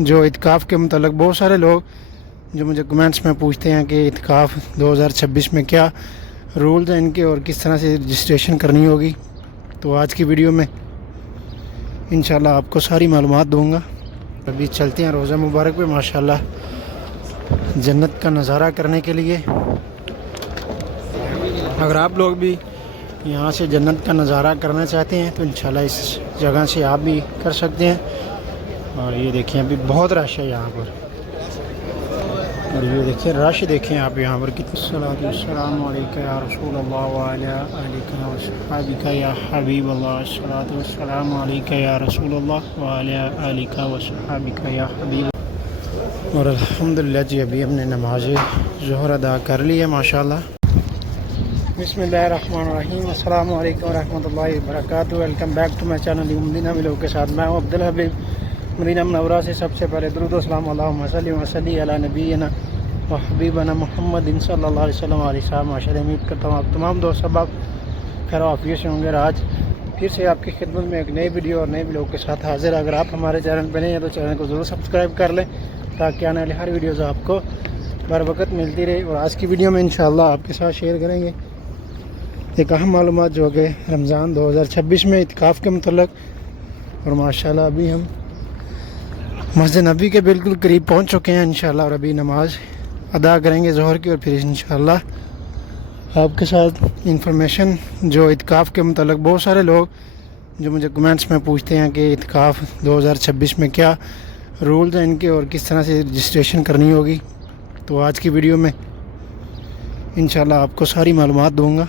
جو اعتکاف کے متعلق بہت سارے لوگ جو مجھے کمنٹس میں پوچھتے ہیں کہ اعتکاف 2026 میں کیا رولز ہیں ان کے اور کس طرح سے رجسٹریشن کرنی ہوگی، تو آج کی ویڈیو میں انشاءاللہ آپ کو ساری معلومات دوں گا۔ ابھی چلتے ہیں روزہ مبارک پہ ماشاءاللہ جنت کا نظارہ کرنے کے لیے۔ اگر آپ لوگ بھی یہاں سے جنت کا نظارہ کرنا چاہتے ہیں تو انشاءاللہ اس جگہ سے آپ بھی کر سکتے ہیں۔ اور یہ دیکھیں ابھی بہت رش ہے یہاں پر، اور یہ دیکھیں رش دیکھیں آپ یہاں پر کتنی۔ الصلاۃ والسلام علیکہ یا رسول اللہ وعلی آلک وصحبک یا حبیب اللہ۔ الصلاۃ والسلام علیکہ یا رسول اللہ وعلی آلک وصحبک یا حبیب اللہ۔ اور الحمدللہ جی ابھی ہم نے نماز ظہر ادا کر لی ہے ماشاءاللہ۔ بسم اللہ الرحمن الرحیم، السلام علیکم ورحمۃ اللہ وبرکاتہ۔ Welcome back to my channel Madina vlog کے ساتھ میں ہوں عبدالحبیب مدینہ منورہ سے۔ سب سے پہلے درود و سلام اللہم صلی وسلم علی نبینا و حبیبنا محمد صلی اللہ علیہ وسلم علیہ السلام۔ ماشاءاللہ امید کرتا ہوں آپ تمام دوست احباب خیر و عافیت سے ہوں گے۔ آج پھر سے آپ کی خدمت میں ایک نئی ویڈیو اور نئے ولاگ کے ساتھ حاضر۔ اگر آپ ہمارے چینل پہ نہیں ہیں تو چینل کو ضرور سبسکرائب کر لیں تاکہ آنے والی ہر ویڈیوز آپ کو بر وقت ملتی رہے۔ اور آج کی ویڈیو میں انشاءاللہ آپ کے ساتھ شیئر کریں گے ایک اہم معلومات جو کہ رمضان 2026 میں اعتکاف کے متعلق۔ اور ماشاءاللہ ابھی ہم مسجد نبی کے بالکل قریب پہنچ چکے ہیں انشاءاللہ، اور ابھی نماز ادا کریں گے ظہر کی، اور پھر انشاءاللہ آپ کے ساتھ انفارمیشن جو اعتکاف کے متعلق بہت سارے لوگ جو مجھے کمنٹس میں پوچھتے ہیں کہ اعتکاف 2026 میں کیا رولز ہیں ان کے اور کس طرح سے رجسٹریشن کرنی ہوگی، تو آج کی ویڈیو میں انشاءاللہ آپ کو ساری معلومات دوں گا۔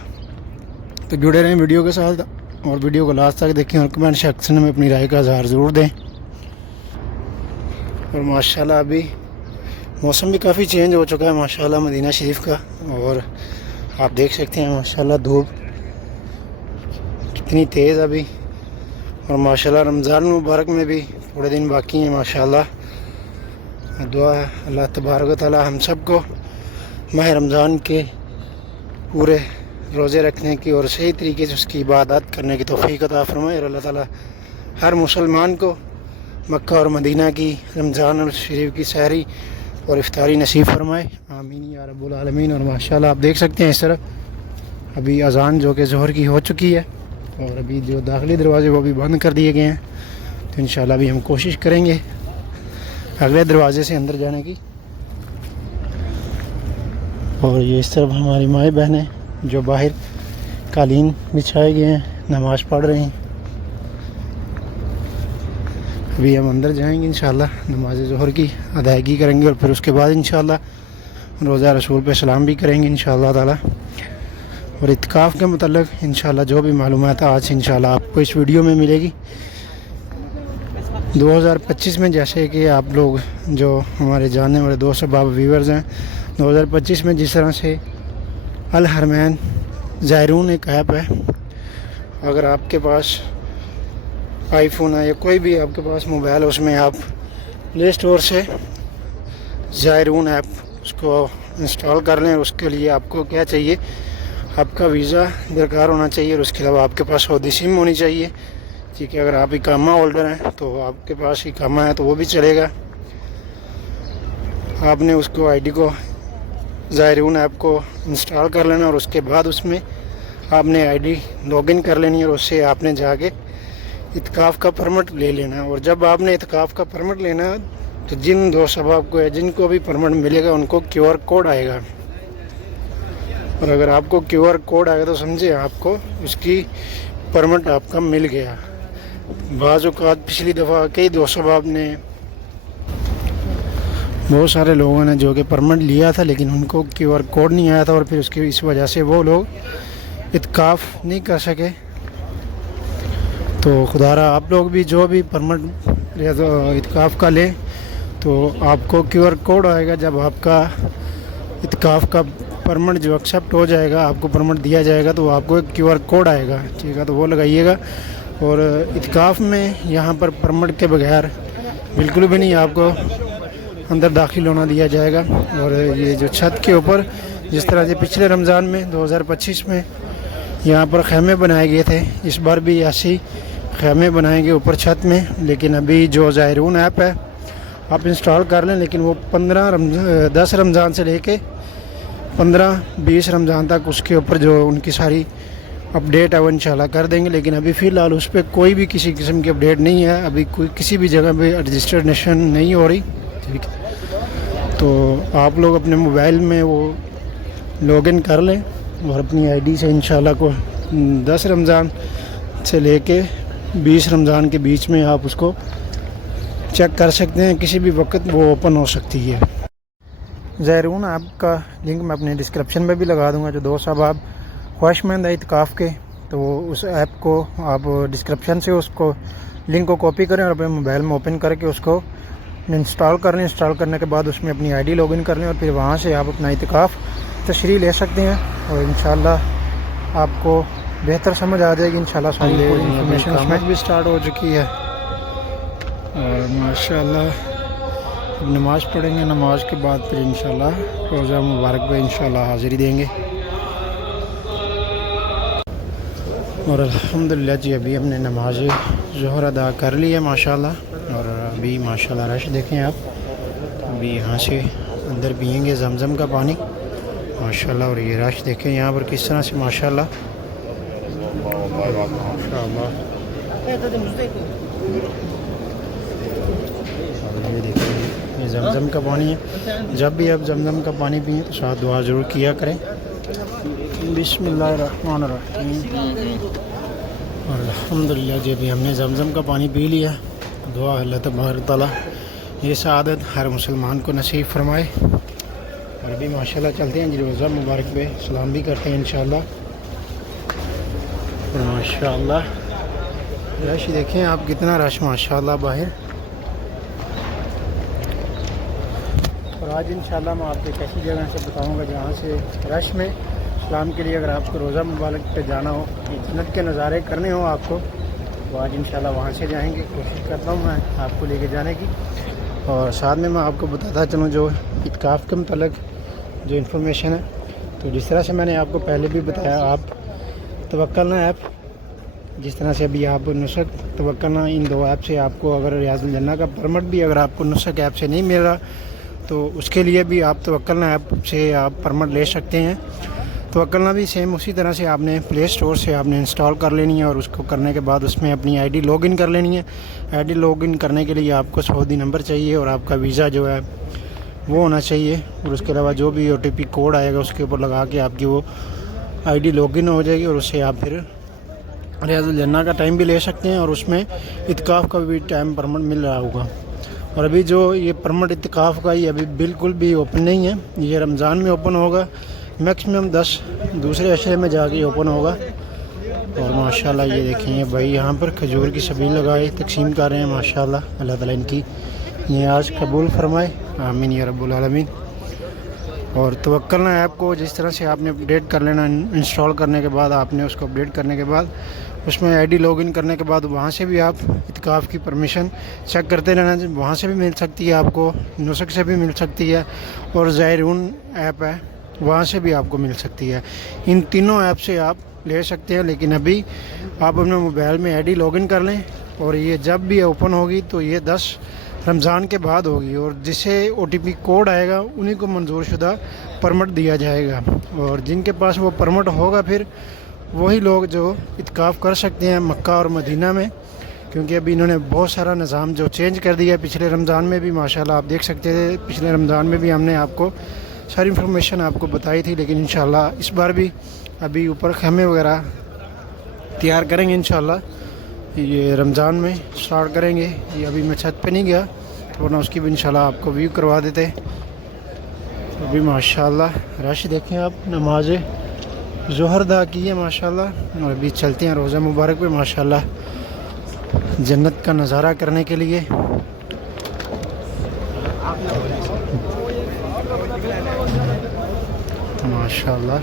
تو جڑے رہیں ویڈیو کے ساتھ اور ویڈیو کو لاسٹ تک دیکھیں، اور کمنٹ سیکشن میں اپنی رائے کا اظہار ضرور دیں۔ اور ماشاءاللہ ابھی موسم بھی کافی چینج ہو چکا ہے ماشاءاللہ مدینہ شریف کا، اور آپ دیکھ سکتے ہیں ماشاءاللہ دھوپ کتنی تیز ابھی۔ اور ماشاءاللہ رمضان مبارک میں بھی تھوڑے دن باقی ہیں ماشاءاللہ۔ دعا ہے اللہ تبارک و تعالی ہم سب کو ماہ رمضان کے پورے روزے رکھنے کی اور صحیح طریقے سے اس کی عبادات کرنے کی توفیق عطا فرمائے، اور اللہ تعالیٰ ہر مسلمان کو مکہ اور مدینہ کی رمضان شریف کی سحری اور افطاری نصیب فرمائے، آمین یا رب العالمین۔ اور ماشاءاللہ آپ دیکھ سکتے ہیں اس طرف ابھی اذان جو کہ ظہر کی ہو چکی ہے، اور ابھی جو داخلی دروازے وہ بھی بند کر دیے گئے ہیں، تو انشاءاللہ ابھی ہم کوشش کریں گے اگلے دروازے سے اندر جانے کی۔ اور یہ اس طرف ہماری مائیں بہنیں جو باہر قالین بچھائے گئے ہیں نماز پڑھ رہے ہیں۔ ابھی ہم اندر جائیں گے انشاءاللہ، نماز ظہر کی ادائیگی کریں گے، اور پھر اس کے بعد انشاءاللہ روزہ رسول پہ سلام بھی کریں گے انشاءاللہ تعالی۔ اور اعتکاف کے متعلق انشاءاللہ جو بھی معلومات آج انشاءاللہ آپ کو اس ویڈیو میں ملے گی۔ 2025 میں جیسے کہ آپ لوگ جو ہمارے جاننے والے دوست احباب ویورز ہیں، 2025 میں جس طرح سے الحرمین زائرون ایک ایپ ہے، اگر آپ کے پاس آئی فون ہے یا کوئی بھی آپ کے پاس موبائل ہے، اس میں آپ پلے اسٹور سے زائرون ایپ اس کو انسٹال کر لیں۔ اور اس کے لیے آپ کو کیا چاہیے، آپ کا ویزا درکار ہونا چاہیے، اور اس کے علاوہ آپ کے پاس سعودی سم ہونی چاہیے، ٹھیک ہے۔ اگر آپ اقامہ ہولڈر ہیں تو آپ کے پاس اقامہ ہے تو وہ بھی چلے گا۔ آپ نے اس کو آئی ڈی کو زائرون ایپ کو انسٹال کر لینا، اور اس کے بعد اس میں آپ نے آئی ڈی لاگ ان کر لینی ہے، اور اس سے آپ نے جا کے اعتکاف کا پرمٹ لے لینا ہے۔ اور جب آپ نے اعتکاف کا پرمٹ لینا ہے تو جن دوست احباب کو جن کو بھی پرمٹ ملے گا ان کو کیو آر کوڈ آئے گا، اور اگر آپ کو کیو آر کوڈ آئے گا تو سمجھے آپ کو اس کی پرمٹ آپ کا مل گیا۔ بعض اوقات پچھلی دفعہ کئی دوست احباب نے بہت سارے لوگوں نے جو کہ پرمٹ لیا تھا لیکن ان کو کیو آر کوڈ نہیں آیا تھا، اور پھر اس وجہ سے وہ لوگ اعتکاف نہیں کر سکے۔ تو خدا را آپ لوگ بھی جو بھی پرمٹ اعتکاف کا لیں تو آپ کو کیو آر کوڈ آئے گا۔ جب آپ کا اعتکاف کا پرمٹ جو ایکسیپٹ ہو جائے گا، آپ کو پرمٹ دیا جائے گا، تو آپ کو ایک کیو آر کوڈ آئے گا، ٹھیک ہے، تو وہ لگائیے گا۔ اور اعتکاف میں یہاں پر پرمٹ کے بغیر بالکل بھی نہیں آپ کو اندر داخل ہونا دیا جائے گا۔ اور یہ جو چھت کے اوپر جس طرح سے پچھلے رمضان میں 2025 میں یہاں پر خیمے بنائے گئے تھے، اس بار بھی ایسی خیمے بنائیں گے اوپر چھت میں، لیکن ابھی جو زائرون ایپ ہے آپ انسٹال کر لیں، لیکن وہ 10 رمضان سے لے کے 15-20 رمضان تک اس کے اوپر جو ان کی ساری اپڈیٹ ہے وہ انشاءاللہ کر دیں گے. لیکن ابھی فی الحال اس پہ کوئی بھی کسی قسم کی اپڈیٹ نہیں ہے، ابھی کوئی کسی بھی جگہ پہ رجسٹریشن نہیں ہو رہی. ٹھیک ہے، تو آپ لوگ اپنے موبائل میں وہ لاگ ان کر لیں اور اپنی آئی ڈی سے انشاءاللہ کو 10 رمضان سے لے کے 20 رمضان کے بیچ میں آپ اس کو چیک کر سکتے ہیں. کسی بھی وقت وہ اوپن ہو سکتی ہے. زائرون ایپ کا لنک میں اپنے ڈسکرپشن میں بھی لگا دوں گا. جو دوست صاحب آپ خواہشمند ہے اعتکاف کے، تو اس ایپ کو آپ ڈسکرپشن سے اس کو لنک کو کاپی کریں اور اپنے موبائل میں اوپن کر کے اس کو انسٹال کر لیں. انسٹال کرنے کے بعد اس میں اپنی آئی ڈی لاگ ان کر لیں اور پھر وہاں سے آپ اپنا اعتکاف تشریح لے سکتے ہیں اور انشاءاللہ آپ کو بہتر سمجھ آ جائے گی. انشاءاللہ ساری انفارمیشن اس میں بھی سٹارٹ ہو چکی ہے اور ماشاءاللہ اب نماز پڑھیں گے. نماز کے بعد پھر انشاءاللہ روزہ مبارک پہ انشاءاللہ حاضری دیں گے. اور الحمدللہ جی ابھی ہم نے نماز ظہر ادا کر لی ہے ماشاءاللہ. اور ابھی ماشاءاللہ رش دیکھیں آپ، ابھی یہاں سے اندر پئیں گے زمزم کا پانی ماشاءاللہ. اور یہ رش دیکھیں یہاں پر کس طرح سے ماشاءاللہ یہ دیکھیں یہ زمزم کا پانی ہے. جب بھی آپ زمزم کا پانی پئیں تو ساتھ دعا ضرور کیا کریں. بسم اللہ الرحمن الرحیم. اور الحمدللہ جی ابھی ہم نے زمزم کا پانی پی لیا. دعا اللہ تبارک تعالیٰ یہ سعادت ہر مسلمان کو نصیب فرمائے. اور ابھی ماشاءاللہ چلتے ہیں جی روزہ مبارک پہ سلام بھی کرتے ہیں انشاءاللہ. اور ماشاءاللہ رش دیکھیں آپ کتنا رش ماشاءاللہ باہر. اور آج انشاءاللہ میں آپ کو ایک ایسی جگہ سے بتاؤں گا جہاں سے رش میں اسلام کے لیے اگر آپ کو روزہ مبارک پہ جانا ہو، جنت کے نظارے کرنے ہوں آپ کو، تو آج انشاءاللہ وہاں سے جائیں گے. کوشش کرتا ہوں میں آپ کو لے کے جانے کی. اور ساتھ میں آپ کو بتاتا چلوں جو اعتکاف کے متعلق جو انفارمیشن ہے، تو جس طرح سے میں نے آپ کو پہلے بھی بتایا، آپ توکلنا ایپ، جس طرح سے ابھی آپ نسک توکلنا، ان دو ایپ سے آپ کو اگر ریاض الجنہ کا پرمٹ بھی اگر آپ کو نسک ایپ سے نہیں مل رہا تو اس کے لیے بھی آپ توکلنا ایپ سے آپ پرمٹ لے سکتے ہیں. توکلنا بھی سیم اسی طرح سے آپ نے پلے اسٹور سے آپ نے انسٹال کر لینی ہے اور اس کو کرنے کے بعد اس میں اپنی آئی ڈی لاگ ان کر لینی ہے. آئی ڈی لاگ ان کرنے کے لیے آپ کو سعودی نمبر چاہیے اور آپ کا ویزا جو ہے وہ ہونا چاہیے. اور اس کے علاوہ جو بھی او ٹی پی کوڈ آئے گا اس کے اوپر لگا کے آپ کی وہ آئی ڈی لاگ ان ہو جائے گی اور اس سے آپ پھر ریاض الجنہ کا ٹائم بھی لے سکتے ہیں اور اس میں اعتکاف کا بھی ٹائم پرمٹ مل رہا ہوگا. اور ابھی جو یہ پرمٹ اعتکاف کا یہ ابھی بالکل بھی اوپن نہیں ہے. یہ رمضان میں اوپن ہوگا، میکسیمم 10 دوسرے عشرے میں جا کے اوپن ہوگا. اور ماشاءاللہ یہ دیکھیں یہ بھائی یہاں پر کھجور کی چھبیل لگائے تقسیم کر رہے ہیں ماشاءاللہ. اللہ تعالیٰ ان کی یہ آج قبول فرمائے، آمین یا رب العالمین. اور توکلنا ایپ کو جس طرح سے آپ نے اپڈیٹ کر لینا، انسٹال کرنے کے بعد آپ نے اس کو اپڈیٹ کرنے کے بعد اس میں آئی ڈی لاگ ان کرنے کے بعد وہاں سے بھی آپ اعتکاف کی پرمیشن چیک کرتے رہنا. وہاں سے بھی مل سکتی ہے آپ کو، نسک سے بھی مل سکتی ہے اور زائرون ایپ ہے وہاں سے بھی آپ کو مل سکتی ہے. ان تینوں ایپ سے آپ لے سکتے ہیں. لیکن ابھی آپ اپنے موبائل میں آئی ڈی لاگ ان کر لیں اور یہ جب بھی اوپن ہوگی تو یہ 10 رمضان کے بعد ہوگی اور جسے او ٹی پی کوڈ آئے گا انہیں کو منظور شدہ پرمٹ دیا جائے گا. اور جن کے پاس وہ پرمٹ ہوگا پھر وہی لوگ جو اعتکاف کر سکتے ہیں مکہ اور مدینہ میں. کیونکہ ابھی انہوں نے بہت سارا نظام جو چینج کر دیا ہے. پچھلے رمضان میں بھی ماشاءاللہ آپ دیکھ سکتے تھے، پچھلے رمضان میں بھی ہم نے آپ کو ساری انفارمیشن آپ کو بتائی تھی. لیکن انشاءاللہ اس بار بھی ابھی اوپر خیمے وغیرہ تیار کریں گے انشاءاللہ. یہ رمضان میں سٹارٹ کریں گے. یہ ابھی میں چھت پہ نہیں گیا ورنہ اس کی بھی انشاءاللہ آپ کو ویو کروا دیتے. ابھی ماشاءاللہ رش دیکھیں آپ، نماز ظہر ادا کی ہے ماشاءاللہ. اور ابھی چلتے ہیں روزہ مبارک پہ ماشاءاللہ جنت کا نظارہ کرنے کے لیے. ماشاءاللہ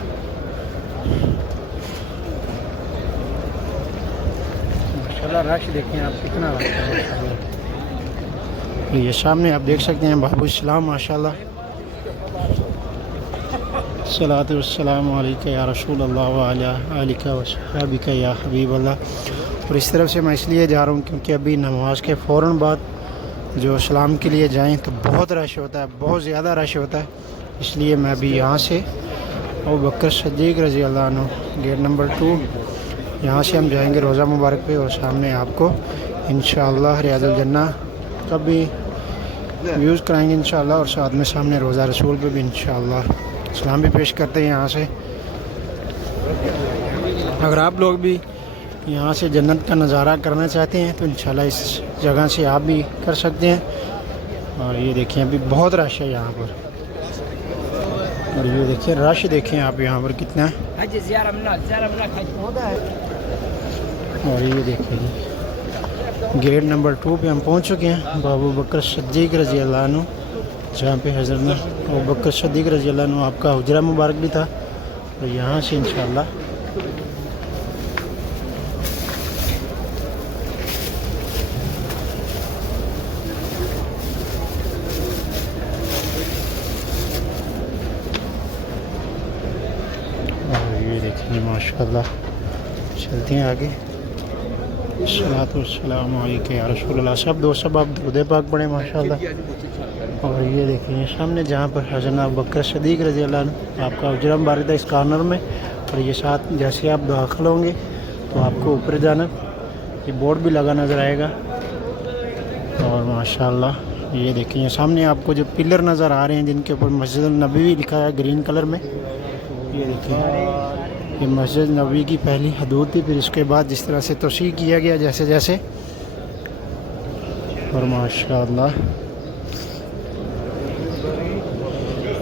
ماشاءاللہ رش دیکھیں آپ کتنا رش ہے ماشاءاللہ. یہ سامنے آپ دیکھ سکتے ہیں بابو اسلام ماشاءاللہ. صلاۃ والسلام علیکہ یا رسول اللہ وعلی آلک وصحبہ یا حبیب اللہ. اور اس طرف سے میں اس لیے جا رہا ہوں کیونکہ ابھی نماز کے فوراً بعد جو سلام کے لیے جائیں تو بہت رش ہوتا ہے، بہت زیادہ رش ہوتا ہے، اس لیے میں ابھی یہاں سے ابوبکر صدیق رضی اللہ عنہ گیٹ نمبر 2 یہاں سے ہم جائیں گے روضہ مبارک پہ، اور سامنے آپ کو انشاءاللہ ریاض الجنہ کا بھی ویوز کرائیں گے انشاءاللہ، اور ساتھ میں سامنے روضہ رسول پہ بھی انشاءاللہ سلام بھی پیش کرتے ہیں یہاں سے۔ اگر آپ لوگ بھی یہاں سے جنت کا نظارہ کرنا چاہتے ہیں تو انشاءاللہ اس جگہ سے آپ بھی کر سکتے ہیں۔ اور یہ دیکھیں ابھی بہت رش ہے یہاں پر، اور یہ دیکھیں رش دیکھیں آپ یہاں پر کتنا ہے، اور یہ دیکھیں جی گیٹ نمبر 2 پہ ہم پہنچ چکے ہیں، ابوبکر صدیق رضی اللہ عنہ، جہاں پہ حضرت ابوبکر صدیق رضی اللہ عنہ آپ کا حجرہ مبارک بھی تھا، اور یہاں سے انشاءاللہ ماشاءاللہ چلتے ہیں آگے۔ الصلاۃ والسلام علیکہ یا رسول اللہ، سب دوست سب آپ درود پاک پڑھیں ماشاءاللہ۔ اور یہ دیکھیں سامنے جہاں پر حضرت ابوبکر صدیق رضی اللہ عنہ آپ کا حجرہ مبارک تھا، اس کارنر میں، اور یہ ساتھ جیسے آپ داخل ہوں گے تو آپ کو اوپر جانب یہ بورڈ بھی لگا نظر آئے گا، اور ماشاءاللہ یہ دیکھیں یہ سامنے آپ کو جو پلر نظر آ رہے ہیں جن کے اوپر مسجد النبوی لکھا ہے گرین کلر میں، یہ دیکھیں یہ مسجد نبوی کی پہلی حدود تھی، پھر اس کے بعد جس طرح سے توسیع کیا گیا جیسے جیسے، اور ماشاءاللہ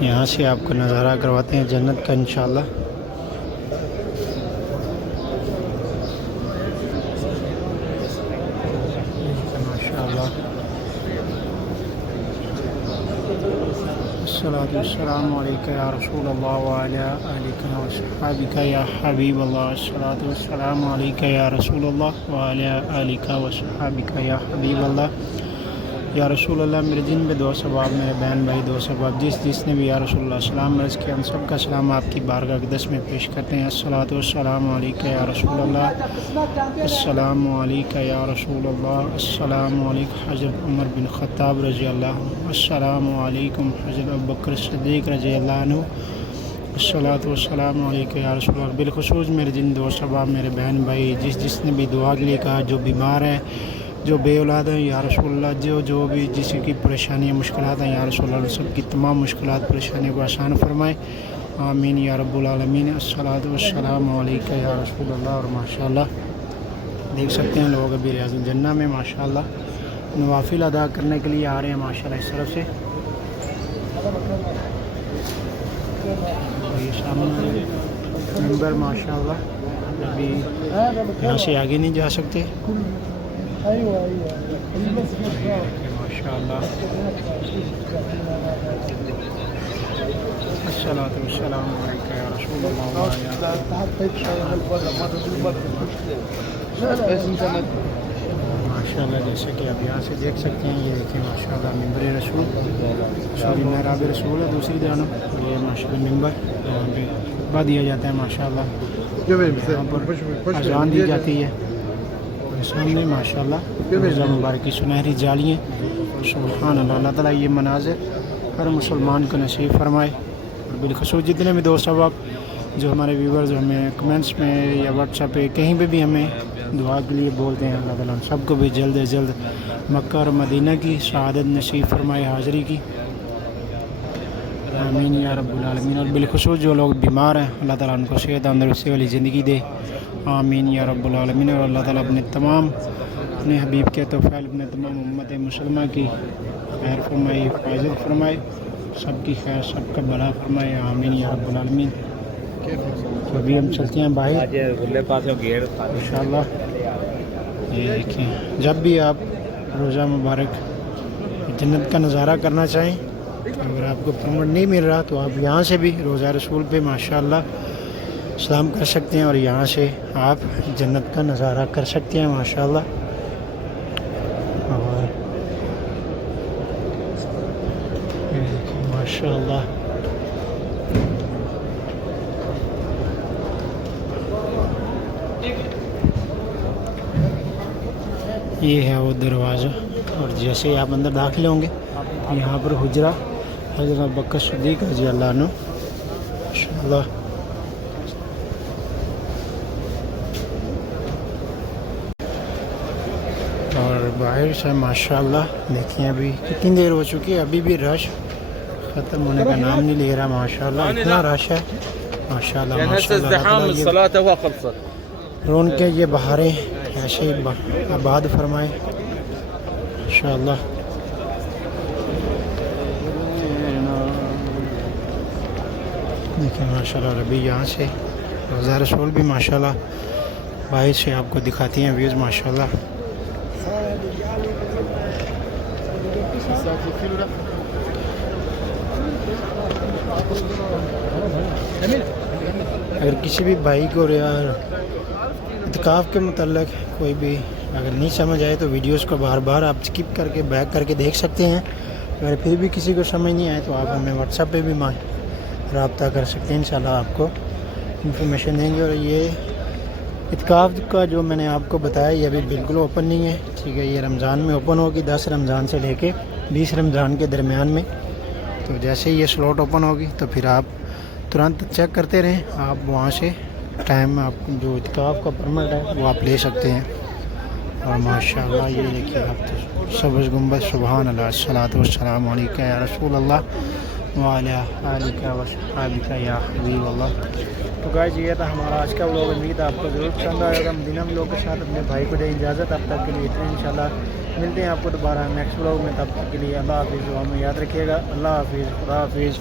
یہاں سے آپ کو نظارہ کرواتے ہیں جنت کا انشاءاللہ۔ ماشاءاللہ الصلاۃ والسلام علیکہ یا رسول اللہ وعلی آلہ وصحبہ یا حبیب اللہ، الصلاۃ والسلام علیکہ یا رسول اللہ وعلی آلہ وصحبہ یا حبیب اللہ۔ یا رسول اللہ میرے جن میں دو ثواب، میرے بہن بھائی دو ثواب، جس نے بھی یا رسول اللہ سلام عرض کیا، ہم سب کا سلام آپ کی بارگاہ اقدس میں پیش کرتے ہیں۔ الصلاۃ والسلام علیکہ یا رسول اللہ، السلام علیکہ یا رسول اللہ، السلام علیکم حضرت عمر بن خطاب رضی اللہ عنہ، السلام علیکم حضرت ابوبکر صدیق رضی اللہ عنہ، الصلاۃ والسلام علیکہ یا رسول اللہ۔ بالخصوص میرے جن دو ثواب، میرے بہن بھائی جس نے بھی دعا کے لیے کہا، جو بیمار ہے، جو بے اولاد ہیں یا رسول اللہ، جو بھی جس کی پریشانیاں مشکلات ہیں یا رسول اللہ، سب کی تمام مشکلات پریشانیوں کو آسان فرمائے، آمین یا رب العالمین۔ الصلاۃ والسلام علیکہ یا رسول اللہ۔ اور ماشاءاللہ دیکھ سکتے ہیں لوگ ابھی ریاض الجنہ میں ماشاءاللہ نوافل ادا کرنے کے لیے آ رہے ہیں ماشاءاللہ اس طرف سے، اور یہ سامنے ممبر ماشاءاللہ ابھی یہاں سے آگے نہیں جا سکتے، ماشاءاللہ۔ الصلاۃ والسلام علیکہ یا رسول اللہ ماشاءاللہ۔ جیسے کہ آپ یہاں سے دیکھ سکتے ہیں، یہ دیکھیں ماشاءاللہ ممبر رسول، سوری محراب رسول ہے دوسری جانب، یہ ماشاءاللہ ممبر یہاں پہ خطبہ دیا جاتا ہے ماشاءاللہ، یہاں پر اذان دی جاتی ہے، سامنے ماشاءاللہ روضہ مبارک کی سنہری جالیاں، سبحان اللہ۔ اللہ تعالیٰ یہ مناظر ہر مسلمان کو نصیب فرمائے، اور بالخصوص جتنے بھی دوست احباب جو ہمارے ویورز ہمیں کمنٹس میں یا واٹس ایپ پہ کہیں پہ بھی ہمیں دعا کے لیے بولتے ہیں، اللہ تعالیٰ سب کو بھی جلد از جلد مکہ اور مدینہ کی سعادت نصیب فرمائے، حاضری کی، آمین یا رب العالمین۔ اور بالخصوص جو لوگ بیمار ہیں اللہ تعالیٰ ان کو صحت تندرستی والی زندگی دے، آمین یا رب العالمین۔ اور اللہ تعالیٰ اپنے حبیب کے توفیل اپنے تمام امت مسلمہ کی خیر فرمائے، حفاظت فرمائے، سب کی خیر سب کا بھلا فرمائے، آمین یا رب العالمین۔ تو ابھی ہم چلتے ہیں باہر انشاءاللہ۔ یہ دیکھیں جب بھی آپ روضہ مبارک جنت کا نظارہ کرنا چاہیں، اگر آپ کو پرمٹ نہیں مل رہا تو آپ یہاں سے بھی روضہ رسول پہ ماشاءاللہ سلام کر سکتے ہیں، اور یہاں سے آپ جنت کا نظارہ کر سکتے ہیں ماشاءاللہ۔ اور ماشاءاللہ یہ ہے وہ دروازہ، اور جیسے ہی آپ اندر داخل ہوں گے یہاں پر حجرہ حضرت ابوبکر صدیق رضی اللہ عنہ ماشاءاللہ. اور باہر سے ماشاءاللہ دیکھیں ابھی کتنی دیر ہو چکی ہے, ابھی بھی رش ختم ہونے کا نام نہیں لے رہا. ماشاءاللہ اتنا رش ہے ماشاءاللہ ماشاءاللہ. رون کے یہ بہاریں ایسے ہی آباد فرمائے ماشاءاللہ. دیکھیں ماشاءاللہ ربی یہاں سے روضہ رسول بھی ماشاءاللہ باہر سے آپ کو دکھاتی ہیں ویوز ماشاءاللہ. اگر کسی بھی بھائی کو اعتکاف کے متعلق کوئی بھی اگر نہیں سمجھ آئے تو ویڈیوز کو بار بار آپ سکپ کر کے بیک کر کے دیکھ سکتے ہیں. اگر پھر بھی کسی کو سمجھ نہیں آئے تو آپ ہمیں واٹس ایپ پہ بھی رابطہ کر سکتے ہیں, انشاءاللہ آپ کو انفارمیشن دیں گے. اور یہ اعتکاف کا جو میں نے آپ کو بتایا یہ ابھی بالکل اوپن نہیں ہے, ٹھیک ہے. یہ رمضان میں اوپن ہوگی, 10 رمضان سے لے کے 20 رمضان کے درمیان میں. تو جیسے ہی یہ سلاٹ اوپن ہوگی تو پھر آپ ترنت چیک کرتے رہیں, آپ وہاں سے ٹائم آپ جو اعتکاف کا پرمٹ ہے وہ آپ لے سکتے ہیں. اور ماشاءاللہ یہ دیکھیے آپ تو سبز گنبد سبحان اللہ الصلاۃ والسلام علیکہ یا رسول اللہ وعلیٰ آلک وصحبہ یا حبیب اللہ. تو گائز یہ تھا ہمارا آج کا ولاگ, امید آپ کو ضرور پسند آئے گا. مدینہ ولاگ کے ساتھ اپنے بھائی کو دیں اجازت, اب تک کے لیے اتنے. انشاءاللہ ملتے ہیں آپ کو دوبارہ نیکسٹ ولاگ میں, تب تک کے لیے اللہ حافظ. دعا میں یاد رکھیے گا. اللہ حافظ, خدا حافظ.